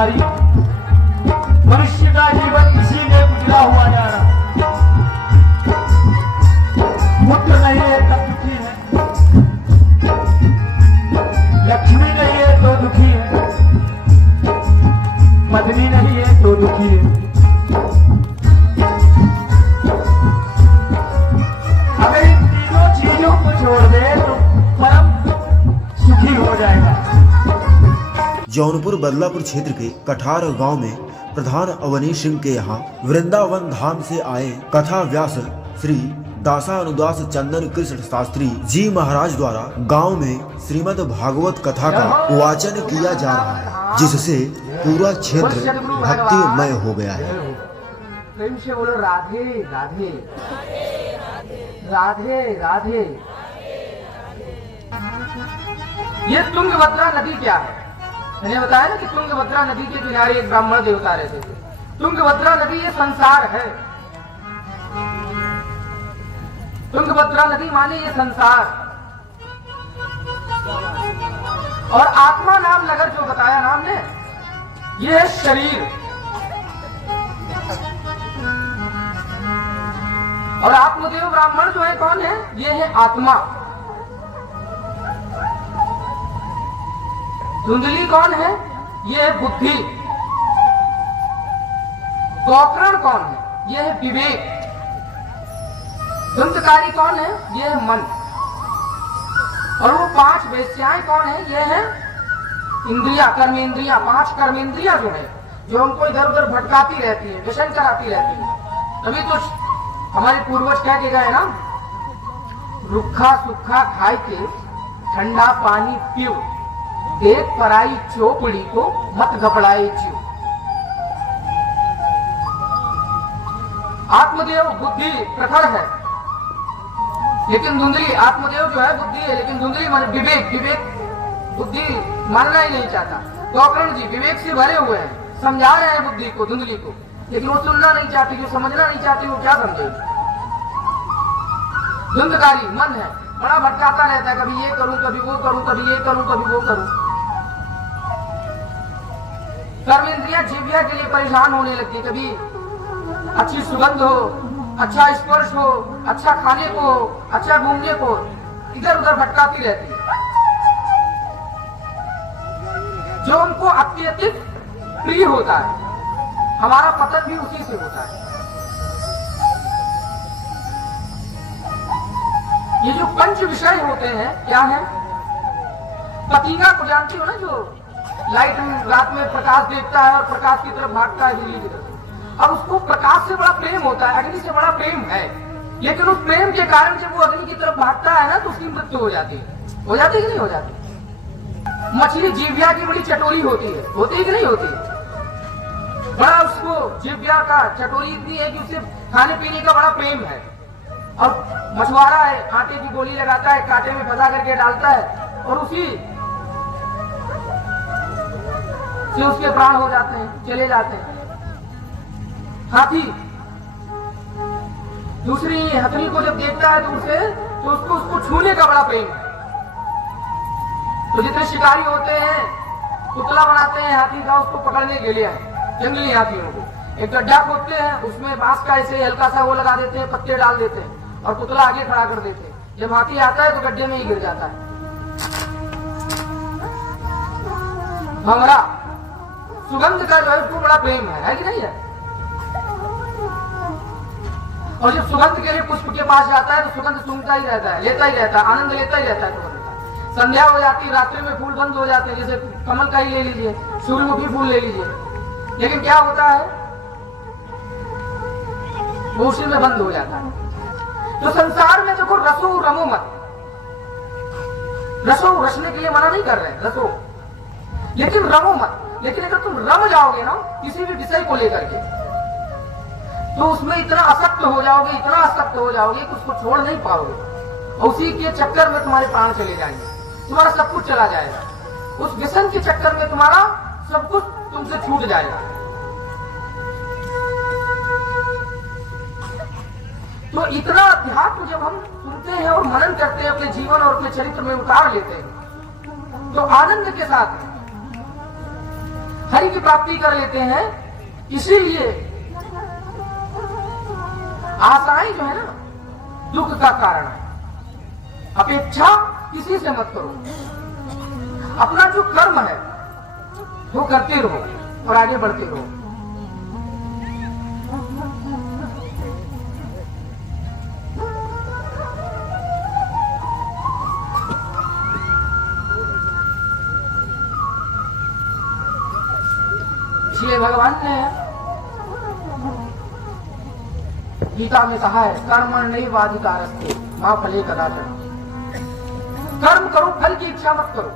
संसारी, मनुष्य का जीवन इसी में गुजरा हुआ जा रहा। पुत्र नहीं है तब दुखी है, लक्ष्मी नहीं है तो दुखी है, पत्नी नहीं है तो दुखी है। अगर इन तीनों चीजों को छोड़ दे तो परम सुखी हो जाएगा। जौनपुर बदलापुर क्षेत्र के कठार गांव में प्रधान अवनी सिंह के यहाँ वृंदावन धाम से आए कथा व्यास श्री दासा अनुदास चंदन कृष्ण शास्त्री जी महाराज द्वारा गांव में श्रीमद् भागवत कथा का वाचन किया जा रहा है, जिससे पूरा क्षेत्र भक्तिमय हो गया है। प्रेम से बोलो राधे राधे राधे राधे। ये तुंगभद्रा नदी क्या है? मैंने बताया ना कि तुंगभद्रा नदी के किनारे एक ब्राह्मण देवता रहते थे। तुंगभद्रा नदी ये संसार है। तुंगभद्रा नदी माने ये संसार। और आत्मा नाम नगर जो बताया नाम ने, ये है शरीर। और आत्मदेव ब्राह्मण जो है कौन है? ये है आत्मा। धुंधली कौन है? ये है बुद्धि। गोकर्ण कौन है? ये है विवेक। धुंधकारी कौन है? ये है मन। और वो 5 वेश्याएं कौन है? ये है इंद्रिया, कर्मेंद्रिया। 5 कर्मेंद्रिया जो है, जो हमको इधर उधर भटकाती रहती है, व्यसन कराती रहती है। तभी तो हमारे पूर्वज कह के गए ना, रुखा सुखा खाए के ठंडा पानी पियो, देख पराई चोपड़ी को मत घबराए चियो। आत्मदेव बुद्धि प्रखर है, लेकिन धुंधली, आत्मदेव जो है बुद्धि है, लेकिन धुंधली माने विवेक। विवेक बुद्धि मानना ही नहीं चाहता। गोकर्ण जी विवेक से भरे हुए हैं, समझा रहे हैं बुद्धि को, धुंधली को, लेकिन वो सुनना नहीं चाहती, जो समझना नहीं चाहती वो क्या समझेगी। धुंधकारी मन है, बड़ा भटकाता रहता है, कभी ये करूं कभी वो करूं, कभी ये करूं कभी वो करूं। कर्मेंद्रियां जीविया के लिए परेशान होने लगती, कभी अच्छी सुगंध हो, अच्छा स्पर्श हो, अच्छा खाने को हो, अच्छा घूमने को, इधर उधर भटकाती रहती है। जो उनको अत्यधिक प्रिय होता है, हमारा पतन भी उसी से होता है। ये जो पंच विषय होते हैं क्या है? पतीना को जानती हो ना, जो लाइट रात में प्रकाश देखता है और प्रकाश की तरफ भागता है बिजली की तरफ। अब उसको प्रकाश से बड़ा प्रेम होता है, अग्नि से बड़ा प्रेम है, लेकिन उस प्रेम के कारण जब वो अग्नि की तरफ भागता है ना, तो उसकी मृत्यु हो जाती है। हो जाती है कि नहीं हो जाती? मछली जीविया की बड़ी चटोरी होती है, होती है कि नहीं होती? बड़ा उसको जीविया का चटोरी इतनी है कि उसे खाने पीने का बड़ा प्रेम है। और मछुआरा है, आटे की गोली लगाता है, कांटे में फंसा करके डालता है, और उसी से उसके प्राण हो जाते हैं, चले जाते हैं। हाथी दूसरी हथनी को जब देखता है दूर से, तो उसको छूने का बड़ा प्रेम है। तो जितने शिकारी होते हैं, पुतला बनाते हैं हाथी का, उसको पकड़ने के लिए जंगली हाथियों को एक गड्ढा खोदते हैं, उसमें बांस का ऐसे हल्का सा वो लगा देते हैं, पत्ते डाल देते हैं, और पुतला आगे खड़ा कर देते हैं। जब हाथी आता है तो गड्ढे में ही गिर जाता है। भंवरा सुगंध का जो है उसको बड़ा प्रेम है कि नहीं है? और जब सुगंध के लिए पुष्प के पास जाता है तो सुगंध सूंघता ही रहता है, लेता ही रहता है, आनंद लेता ही रहता है सुगंध का। संध्या हो जाती है, रात्रि में फूल बंद हो जाते हैं, जैसे कमल का ही ले लीजिए, सूर्यमुखी फूल ले लीजिए, लेकिन क्या होता है? वो उसी में बंद हो जाता है। तो संसार में देखो, रसो रमो मत। रसो रसने के लिए मना नहीं कर रहे हैं, रसो, लेकिन रमो मत। लेकिन अगर तुम रम जाओगे ना किसी भी विषय को लेकर के, तो उसमें इतना आसक्त हो जाओगे, इतना आसक्त हो जाओगे कि उसको छोड़ नहीं पाओगे। उसी के चक्कर में तुम्हारे प्राण चले जाएंगे, तुम्हारा सब कुछ चला जाएगा। उस व्यसन के चक्कर में तुम्हारा सब कुछ तुमसे छूट जाएगा। तो इतना अध्यात्म जब हम सुनते हैं और मनन करते हैं, अपने जीवन और अपने चरित्र में उतार लेते हैं, तो आनंद के साथ हरि की प्राप्ति कर लेते हैं। इसीलिए आशाएं जो है ना दुख का कारण है। अपेक्षा किसी से मत करो, अपना जो कर्म है वो करते रहो और आगे बढ़ते रहो। इसलिए भगवान ने गीता में कहा है कर्मण्येवाधिकारस्ते मा फले कदाचन। कर्म करो, फल की इच्छा मत करो।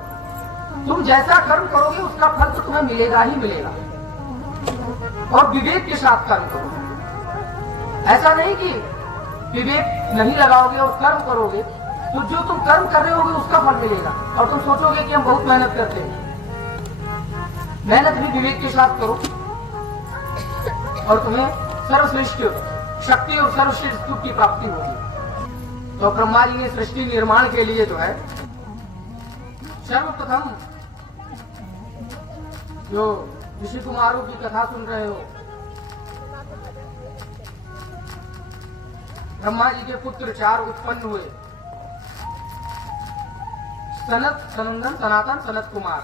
तुम जैसा कर्म करोगे उसका फल तो तुम्हें मिलेगा ही मिलेगा। और विवेक के साथ कर्म करो। ऐसा नहीं कि विवेक नहीं लगाओगे और कर्म करोगे तो जो तुम कर्म कर रहे होगे उसका फल मिलेगा और तुम सोचोगे कि हम बहुत मेहनत करते हैं। मेहनत भी विवेक के साथ करो और तुम्हें सर्वश्रेष्ठ शक्ति और सर्वश्रेष्ठ सुख की प्राप्ति होगी। तो ब्रह्मा जी ने सृष्टि निर्माण के लिए जो है सर्वप्रथम जो ऋषि कुमारों की कथा सुन रहे हो, ब्रह्मा जी के पुत्र 4 उत्पन्न हुए, सनत, सनंदन, सनातन, सनत कुमार।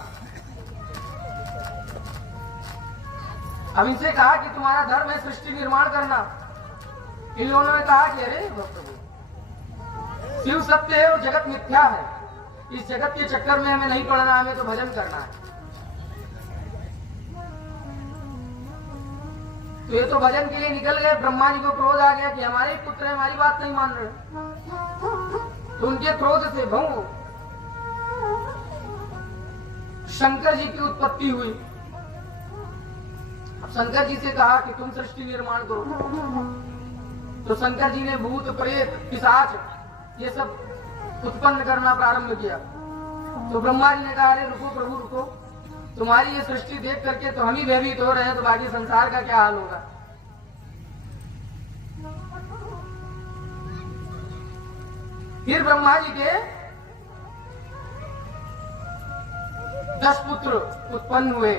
अब इनसे कहा कि तुम्हारा धर्म है सृष्टि निर्माण करना। इन लोगों ने कहा कि अरे प्रभु, शिव सत्य है और जगत मिथ्या है, इस जगत के चक्कर में हमें नहीं पड़ना, हमें तो भजन करना है। तो ये तो भजन के लिए निकल गए। ब्रह्मा जी को क्रोध आ गया कि हमारे पुत्र हमारी बात नहीं मान रहे। तो उनके क्रोध से भंग शंकर जी की उत्पत्ति हुई। अब शंकर जी से कहा कि तुम सृष्टि निर्माण करो। तो शंकर जी ने भूत, प्रेत, पिशाच ये सब उत्पन्न करना प्रारंभ किया। तो ब्रह्मा जी ने कहा अरे रुको प्रभु रुको, तुम्हारी ये सृष्टि देख करके तो हम ही भयभीत हो रहे हैं, तो बाकी संसार का क्या हाल होगा। फिर ब्रह्मा जी के 10 पुत्र उत्पन्न हुए,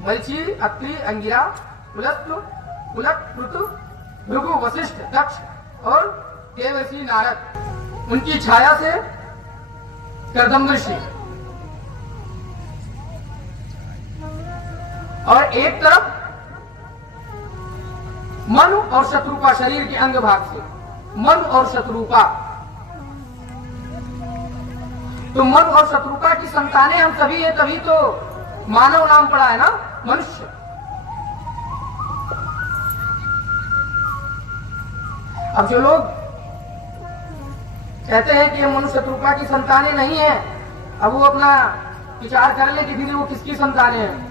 मरीचि, अत्रि, अंगिरा, उलट, ऋतु, भृगु, वशिष्ठ, दक्ष और देवर्षि नारद। उनकी छाया से कर्दम ऋषि। और एक तरफ मनु और शत्रुपा, शरीर के अंग भाग से मनु और शत्रुपा। तो मनु और शत्रुपा की संतानें हम सभी हैं, तभी तो मानव नाम पड़ा है ना, मनुष्य। अब जो लोग कहते हैं कि मनु शत्रुपा की संतानें नहीं है, अब वो अपना विचार कर ले कि फिर वो किसकी संतानें हैं।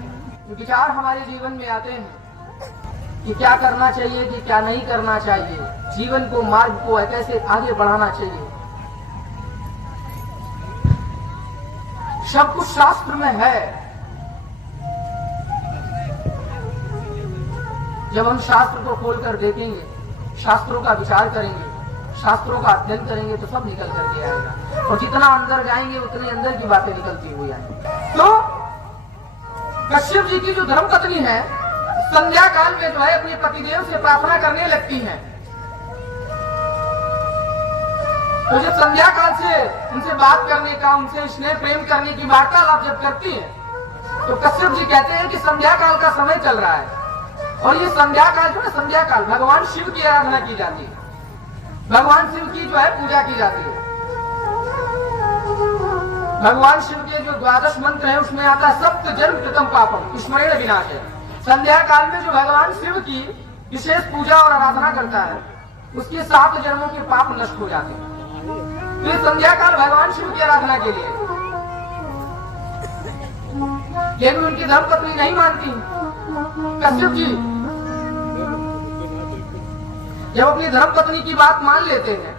विचार हमारे जीवन में आते हैं कि क्या करना चाहिए, कि क्या नहीं करना चाहिए, जीवन को, मार्ग को कैसे आगे बढ़ाना चाहिए। सब कुछ शास्त्र में है। जब हम शास्त्र को खोलकर देखेंगे, शास्त्रों का विचार करेंगे, शास्त्रों का अध्ययन करेंगे तो सब निकल करके आएगा। और जितना अंदर जाएंगे उतनी अंदर की बातें निकलती हुई आएंगी। तो कश्यप जी की जो धर्मपत्नी है, संध्या काल में जो है अपने पतिदेव से प्रार्थना करने लगती हैं। तो जब संध्या काल से उनसे बात करने का, उनसे स्नेह प्रेम करने की वार्तालाप जब करती है, तो कश्यप जी कहते हैं कि संध्या काल का समय चल रहा है। और ये संध्या काल जो है, संध्या काल भगवान शिव की आराधना की जाती है, भगवान शिव की जो है पूजा की जाती है। भगवान शिव के जो 12 मंत्र है उसमें आता है सप्त जन्म कृतम पापम स्मरण विनाश है। संध्या काल में जो भगवान शिव की विशेष पूजा और आराधना करता है उसके 7 जन्मों के पाप नष्ट हो जाते हैं। तो ये संध्या काल भगवान शिव की आराधना के लिए। लेकिन उनकी धर्मपत्नी नहीं मानती। कश्यप जी जब अपनी धर्मपत्नी की बात मान लेते हैं,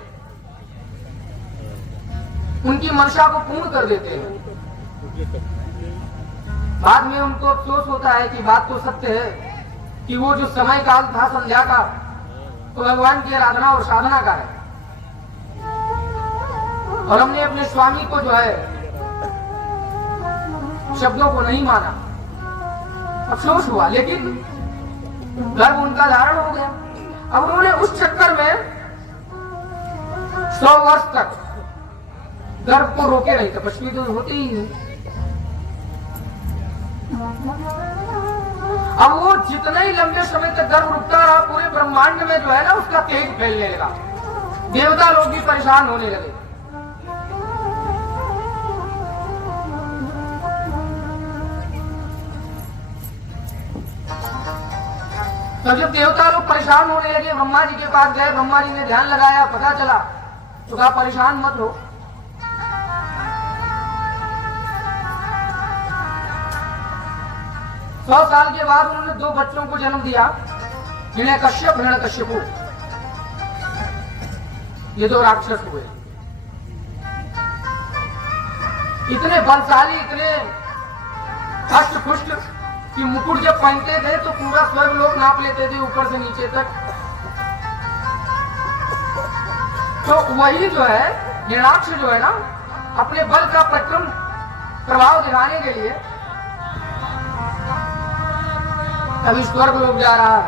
उनकी मनसा को पूर्ण कर देते हैं, बाद में उनको अफसोस होता है कि बात तो सत्य है कि वो जो समय काल था संध्या का, तो भगवान की आराधना और साधना का है। और हमने अपने स्वामी को जो है शब्दों को नहीं माना, अफसोस हुआ, लेकिन गर्भ उनका धारण हो गया। अब उन्होंने उस चक्कर में 100 वर्ष तक गर्भ को रोके रही, तपस्वी तो होती ही नहीं। अब वो जितने ही लंबे समय तक गर्भ रुकता रहा, पूरे ब्रह्मांड में जो है ना उसका तेज फैलने लगा, देवता लोग भी परेशान होने लगे। तब जब देवता लोग परेशान होने लगे, ब्रह्मा जी के पास गए, ब्रह्मा जी ने ध्यान लगाया, पता चला तो कहा परेशान मत हो, 100 साल के बाद उन्होंने 2 बच्चों को जन्म दिया, हिरण्यकश्यप, हिरण्यकश्यपु। ये 2 राक्षस हुए, इतने बलशाली, इतने हष्ट पुष्ट कि मुकुट जब पहनते थे तो पूरा स्वर्ग लोग नाप लेते थे ऊपर से नीचे तक। तो वही जो है हिरण्याक्ष जो है ना, अपने बल का पराक्रम प्रभाव दिखाने के लिए अभी स्वर्ग लोग जा रहा है,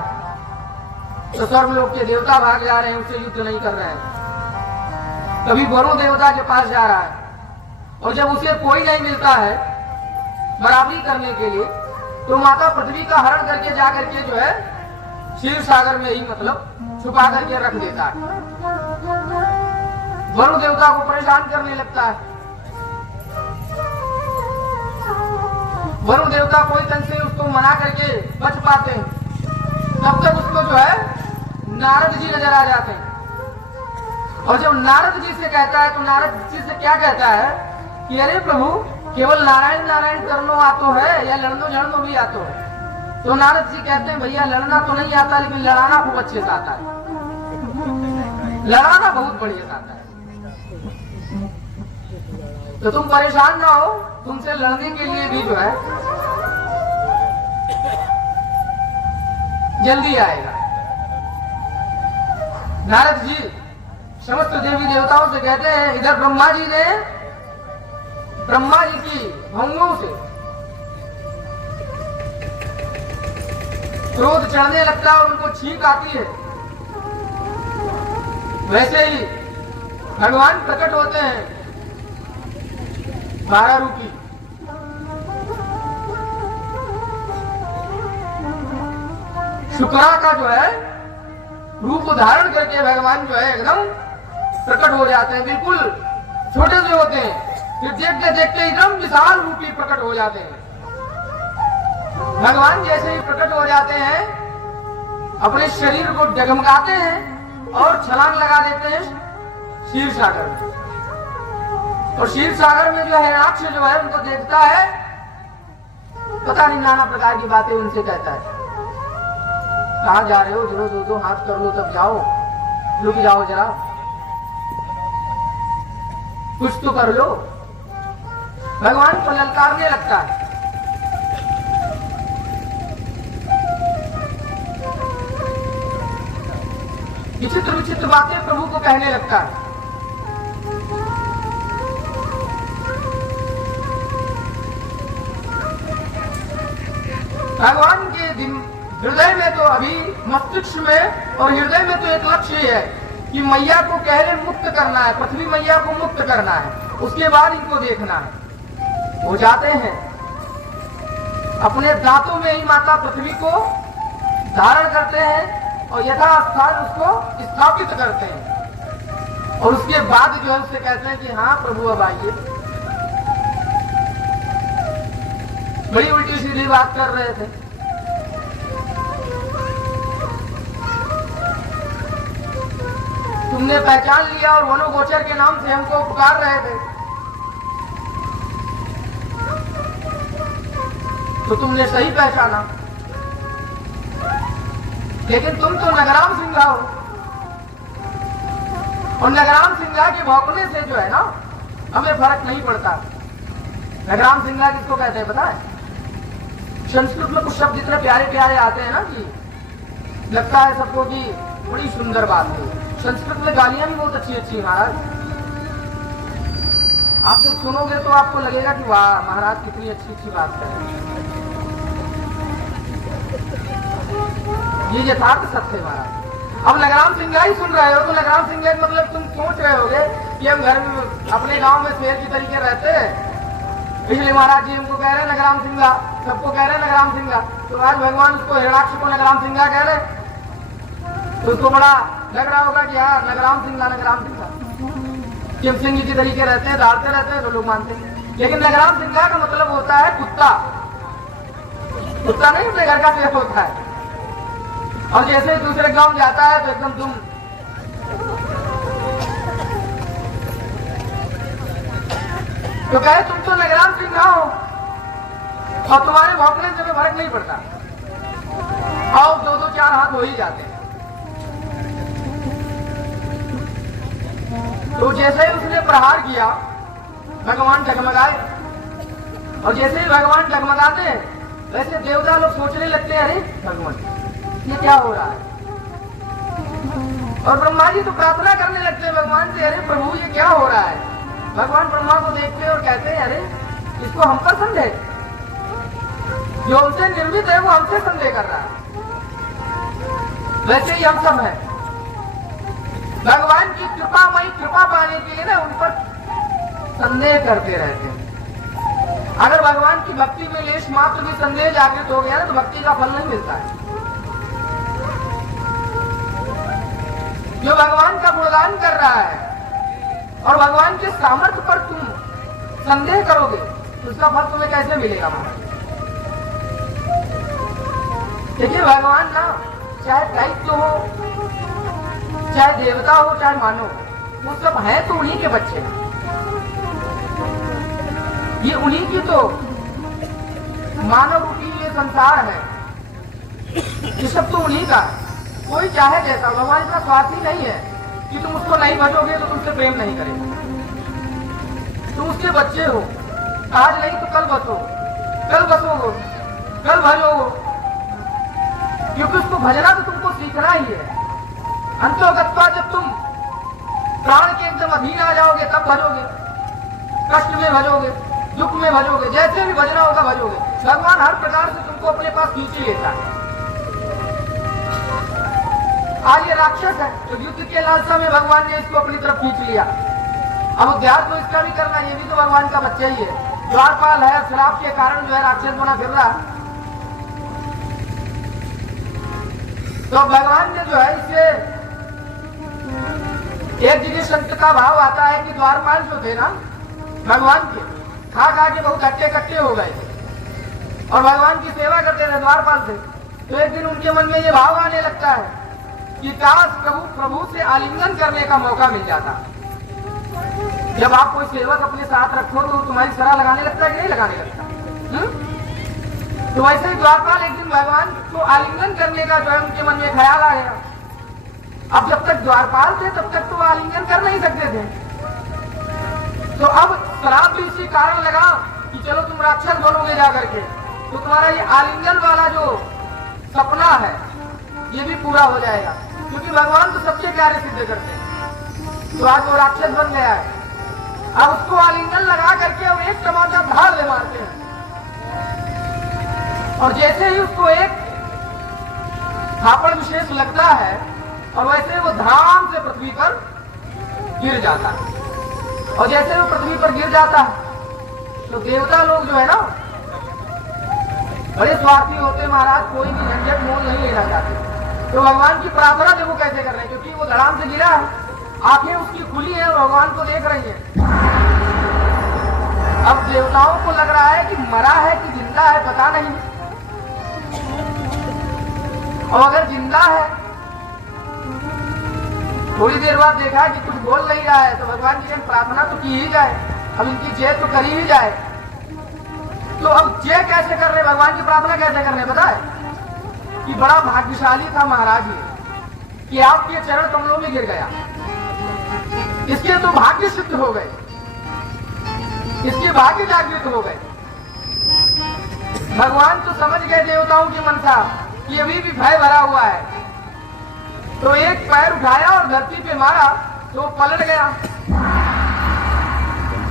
तो स्वर्ग लोग के देवता भाग जा रहे हैं, उससे युद्ध नहीं कर रहे हैं। कभी वरुण देवता के पास जा रहा है, और जब उसे कोई नहीं मिलता है बराबरी करने के लिए, तो माता पृथ्वी का हरण करके जा करके जो है क्षीर सागर में ही मतलब छुपा करके रख देता है। वरुण देवता को परेशान करने लगता है। वरुण देवता कोई तन से उसको मना करके बच पाते हैं, तब तक उसको जो है नारद जी नजर आ जाते हैं। और जब नारद जी से कहता है तो नारद जी से क्या कहता है कि अरे प्रभु, केवल नारायण नारायण करनो आतो है या लड़नो झड़नो भी आतो है? तो नारद जी कहते हैं भैया लड़ना तो नहीं आता, लेकिन लड़ाना खूब अच्छे से आता है, लड़ाना बहुत बढ़िया आता है। तो तुम परेशान ना हो, तुमसे लड़ने के लिए भी जो है जल्दी आएगा। नारद जी समस्त देवी देवताओं से कहते हैं, इधर ब्रह्मा जी ने ब्रह्मा जी की भंगों से क्रोध चढ़ने लगता है और उनको छींक आती है। वैसे ही भगवान प्रकट होते हैं 12 रूपी। शुक्रा का जो है रूप धारण करके भगवान जो है एकदम प्रकट हो जाते हैं, बिल्कुल छोटे से होते हैं, फिर देखते देखते एकदम विशाल रूपी प्रकट हो जाते हैं। भगवान जैसे ही प्रकट हो जाते हैं, अपने शरीर को डगमगाते हैं और छलांग लगा देते हैं क्षीर सागर में। और क्षीर सागर में जो है हिरण्याक्ष जो है उनको देखता है, पता नहीं नाना प्रकार की बातें उनसे कहता है, कहाँ जा रहे हो, जरो 2 हाथ कर लो तब जाओ, रुक जाओ जरा, कुछ तो कर लो। भगवान को ललकारने लगता है। विचित्र विचित्र बातें प्रभु को कहने लगता है। भगवान के हृदय में तो अभी मस्तिष्क में और हृदय में तो एक लक्ष्य है कि मैया को कहले मुक्त करना है, पृथ्वी मैया को मुक्त करना है, उसके बाद इनको देखना है। वो जाते हैं, अपने दांतों में ही माता पृथ्वी को धारण करते हैं और यथास्थान उसको स्थापित करते हैं। और उसके बाद जो है उससे कहते हैं कि हाँ प्रभु अब आइए। बड़ी उल्टी सीधी बात कर रहे थे। तुमने पहचान लिया और वनोगोचर के नाम से हमको पुकार रहे थे, तो तुमने सही पहचाना, लेकिन तुम तो नगराम सिंघा हो, और नगराम सिंघा के भौंकने से जो है ना हमें फर्क नहीं पड़ता। नगराम सिंघा किसको कहते हैं पता है? संस्कृत में कुछ शब्द इतने प्यारे प्यारे आते हैं ना कि लगता है सबको कि बड़ी सुंदर बात है। संस्कृत में गालियां भी बहुत अच्छी अच्छी महाराज, आप जब सुनोगे तो आपको लगेगा कि वाह महाराज कितनी अच्छी अच्छी बात कर रहे हैं। ये यथार्थ सत्य है महाराज। अब नगराम सिंह ही सुन रहे हो तो नगराम सिंह मतलब तुम सोच रहे होगे कि हम घर में अपने गांव में शेर की तरीके रहते हैं, इसलिए महाराज जी हमको कह रहे हैं नगराम सिंह, सबको कह रहे हैं नगराम सिंह। तो आज भगवान उसको हिरणाक्ष को नगराम सिंह कह रहे, तो उसको बड़ा लग रहा होगा कि यार नगराम सिंह कि हम सिंह की तरीके रहते हैं, दौड़ते रहते हैं, तो लोग मानते हैं। लेकिन नगराम सिंह का मतलब होता है कुत्ता, कुत्ता नहीं अपने घर का शेर होता है। और जैसे दूसरे गांव जाता है तो एकदम तुम तो कहे तुम तो नगराम सिंह हो और तुम्हारे भौंकने से फर्क नहीं पड़ता, आओ दो दो चार हाथ हो ही जाते हैं। तो जैसे ही उसने प्रहार किया भगवान डगमगाए, और जैसे ही भगवान डगमगाते वैसे देवता लोग सोचने लगते हैं अरे भगवान ये क्या हो रहा है, और ब्रह्मा जी तो प्रार्थना करने लगते हैं भगवान से, अरे प्रभु ये क्या हो रहा है। भगवान ब्रह्मा को देखते हैं और कहते हैं अरे इसको हम पर संदेह, जो हमसे निर्मित है वो हमसे संदेह कर रहा है, वैसे ही हम सब हैं। भगवान की कृपामयी कृपा पाने के लिए ना उन पर संदेह करते रहते हैं। अगर भगवान की भक्ति में लेश मात्र भी संदेह जागृत हो गया ना तो भक्ति का फल नहीं मिलता है। जो भगवान का गुणगान कर रहा है और भगवान के सामर्थ्य पर तुम संदेह करोगे तो उसका फल तुम्हें कैसे मिलेगा महाराज। देखिए भगवान ना चाहे दैत्य हो चाहे देवता हो चाहे मानव, वो सब है तो उन्हीं के बच्चे हैं। ये उन्हीं की तो मानव रूपी ये संसार है, ये सब तो उन्हीं का है। कोई चाहे जैसा, भगवान इतना स्वार्थी नहीं है कि तुम उसको नहीं भजोगे तो तुमसे प्रेम नहीं करेगा। तुम उसके बच्चे हो, आज नहीं तो कल बसो, कल बसोगो, कल भजोगो, क्योंकि उसको भजना तो तुमको सीखना ही है। अंतोगत्वा जब तुम प्राण के एकदम अधीन आ जाओगे तब भजोगे, कष्ट में भजोगे, दुख में भजोगे, जैसे भी भजना होगा भजोगे। भगवान हर प्रकार से तुमको अपने पास खींच लेता है। आज ये राक्षस है तो युद्ध के लालसा में भगवान ने इसको अपनी तरफ खींच लिया। अब अध्यास तो इसका भी करना, ये भी तो भगवान का बच्चा ही है। द्वारपाल है, श्राप के कारण जो है राक्षस बना फिर रहा है। तो भगवान ने जो है इसे एक जगह संत का भाव आता है कि द्वारपाल जो थे ना भगवान के, खा खा के बहुत हट्टे कट्टे हो गए और भगवान की सेवा करते थे द्वारपाल से। तो एक दिन उनके मन में ये भाव आने लगता है कि काश प्रभु से आलिंगन करने का मौका मिल जाता। जब आप कोई सेवक अपने साथ रखो तो तुम्हारी सराह लगाने लगता है कि नहीं लगाने लगता। तो वैसे ही द्वारपाल एक दिन भगवान को आलिंगन करने का जो है उनके मन में ख्याल आ गया। अब जब तक द्वारपाल थे तब तक तो आलिंगन कर नहीं सकते थे, तो अब श्राप भी इसी कारण लगा कि चलो तुम राक्षस बनोगे जाकर के, तो तुम्हारा ये आलिंगन वाला जो सपना है ये भी पूरा हो जाएगा, क्योंकि भगवान तो सबसे प्यारे सिद्ध करते हैं। तो आज वो राक्षस बन गया है। अब उसको आलिंगन लगा करके अब एक टमाटर धार ले मारते हैं, और जैसे ही उसको एक थापड़ विशेष लगता है और वैसे वो धाम से पृथ्वी पर गिर जाता है। और जैसे वो पृथ्वी पर गिर जाता है तो देवता लोग जो है ना बड़े स्वार्थी होते महाराज, कोई भी झंझट मोल नहीं लेना चाहते। तो भगवान की प्रार्थना देखो कैसे कर रहे हैं, क्योंकि वो धड़ाम से गिरा है, आंखें उसकी खुली है और भगवान को देख रही है। अब देवताओं को लग रहा है कि मरा है कि जिंदा है पता नहीं, और अगर जिंदा है थोड़ी देर बाद देखा कि कुछ बोल नहीं रहा है तो भगवान की प्रार्थना तो की ही जाए, अब इनकी जय तो करी ही जाए। तो अब जय कैसे कर रहे, भगवान की प्रार्थना कैसे कर रहे, पता है कि बड़ा भाग्यशाली था महाराज ये कि आपके चरण कमलों में गिर गया, इसके तो भाग्य सिद्ध हो गए, इसके भाग्य जागृत हो गए। भगवान तो समझ गए देवताओं की मनसा कि अभी भी भय भरा हुआ है, तो एक पैर उठाया और धरती पे मारा तो पलट गया।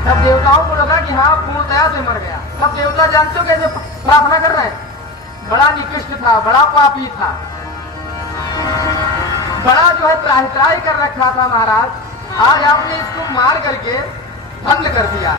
तब देवताओं को लगा कि हाँ पूर्णतया से मर गया। तब देवता जानते हो कैसे प्रार्थना कर रहे हैं, बड़ा निकृष्ट था, बड़ा पापी था, बड़ा जो है त्राही त्राही कर रखा था महाराज। आज आपने इसको मार करके बंद कर दिया।